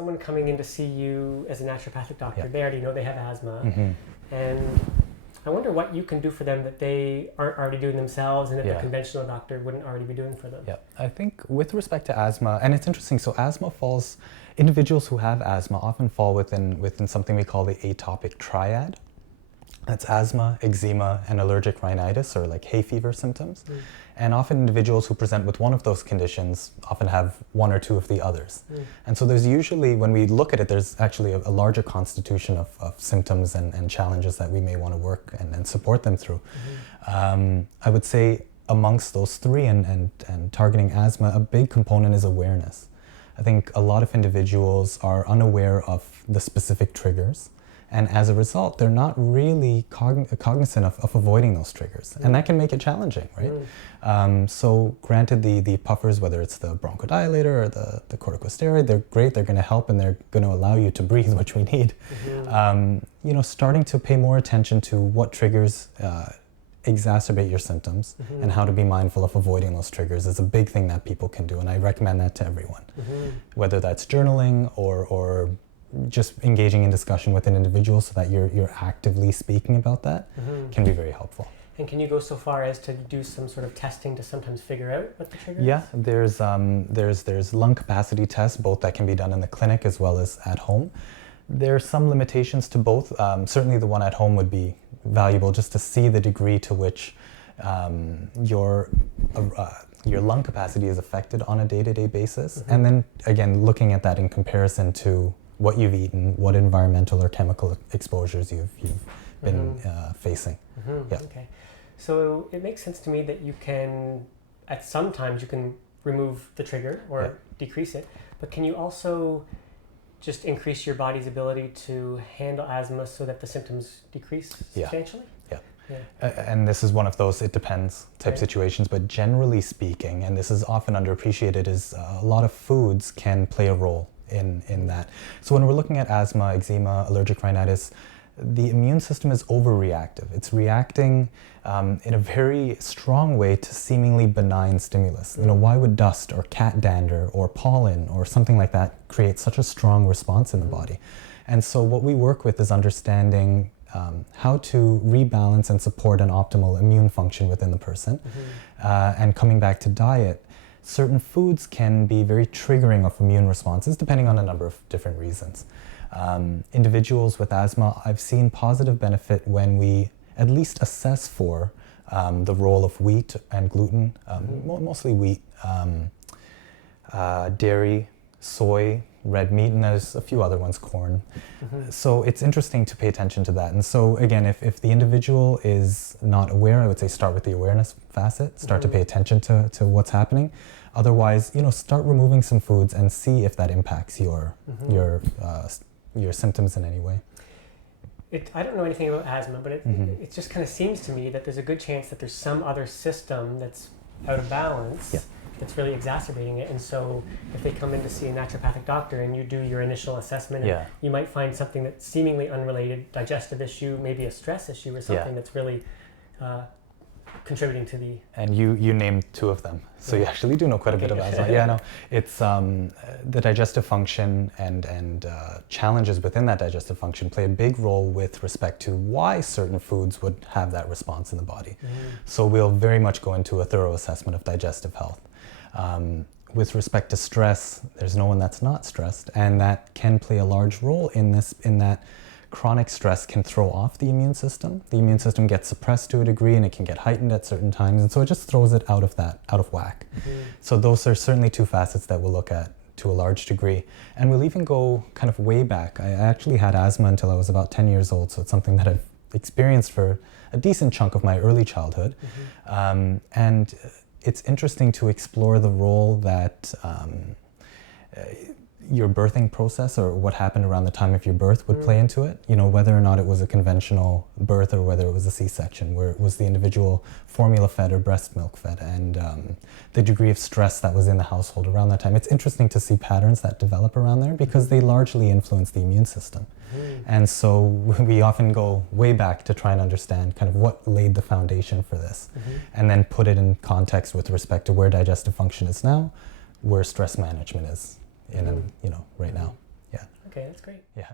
someone coming in to see you as a naturopathic doctor, Yeah. they already know they have asthma, Mm-hmm. and I wonder what you can do for them that they aren't already doing themselves and that Yeah. the conventional doctor wouldn't already be doing for them. Yeah, I think with respect to asthma, and it's interesting, so individuals who have asthma often fall within something we call the atopic triad. That's asthma, eczema, and allergic rhinitis, or like hay fever symptoms. Mm. And often individuals who present with one of those conditions often have one or two of the others. Mm. And so there's usually, when we look at it, there's actually a larger constitution of symptoms and challenges that we may want to work and support them through. Mm-hmm. I would say amongst those three and targeting asthma, a big component is awareness. I think a lot of individuals are unaware of the specific triggers. And as a result, they're not really cognizant of avoiding those triggers. And that can make it challenging, right? So granted, the puffers, whether it's the bronchodilator or the corticosteroid, they're great, they're gonna help and they're gonna allow you to breathe, which we need. Starting to pay more attention to what triggers exacerbate your symptoms and how to be mindful of avoiding those triggers is a big thing that people can do. And I recommend that to everyone, whether that's journaling or just engaging in discussion with an individual so that you're actively speaking about that can be very helpful. And can you go so far as to do some sort of testing to sometimes figure out what the trigger Yeah, is? there's lung capacity tests, both that can be done in the clinic as well as at home. There are some limitations to both. Certainly the one at home would be valuable just to see the degree to which your lung capacity is affected on a day-to-day basis. And then again, looking at that in comparison to what you've eaten, what environmental or chemical exposures you've been facing. Yeah. Okay. So it makes sense to me that you can, at some times you can remove the trigger or decrease it, but can you also just increase your body's ability to handle asthma so that the symptoms decrease substantially? And this is one of those it depends type situations, but generally speaking, and this is often underappreciated, is a lot of foods can play a role in that. So when we're looking at asthma, eczema, allergic rhinitis, the immune system is overreactive. It's reacting in a very strong way to seemingly benign stimulus. Why would dust or cat dander or pollen or something like that create such a strong response in the body? And so what we work with is understanding how to rebalance and support an optimal immune function within the person. And coming back to diet, certain foods can be very triggering of immune responses depending on a number of different reasons. Individuals with asthma, I've seen positive benefit when we at least assess for the role of wheat and gluten, mostly wheat, dairy, soy, red meat, and there's a few other ones, corn. So it's interesting to pay attention to that. And so again, if the individual is not aware, I would say start with the awareness facet, start to pay attention to what's happening. Otherwise, start removing some foods and see if that impacts your symptoms in any way. I don't know anything about asthma, but it just kind of seems to me that there's a good chance that there's some other system that's out of balance that's really exacerbating it. And so if they come in to see a naturopathic doctor and you do your initial assessment, you might find something that's seemingly unrelated, digestive issue, maybe a stress issue or something that's really contributing to the... And you named two of them. So you actually do know quite a bit of asthma. It's the digestive function and challenges within that digestive function play a big role with respect to why certain foods would have that response in the body. So we'll very much go into a thorough assessment of digestive health. With respect to stress, there's no one that's not stressed, and that can play a large role in that chronic stress can throw off the immune system. The immune system gets suppressed to a degree and it can get heightened at certain times, and so it just throws it out of whack. So those are certainly two facets that we'll look at to a large degree. And we'll even go kind of way back. I actually had asthma until I was about 10 years old, so it's something that I've experienced for a decent chunk of my early childhood. And it's interesting to explore the role that your birthing process or what happened around the time of your birth would play into it. Whether or not it was a conventional birth or whether it was a C-section, where it was the individual formula fed or breast milk fed, and the degree of stress that was in the household around that time. It's interesting to see patterns that develop around there because they largely influence the immune system. And so we often go way back to try and understand kind of what laid the foundation for this, and then put it in context with respect to where digestive function is now, where stress management is right now. Yeah. Okay, that's great. Yeah.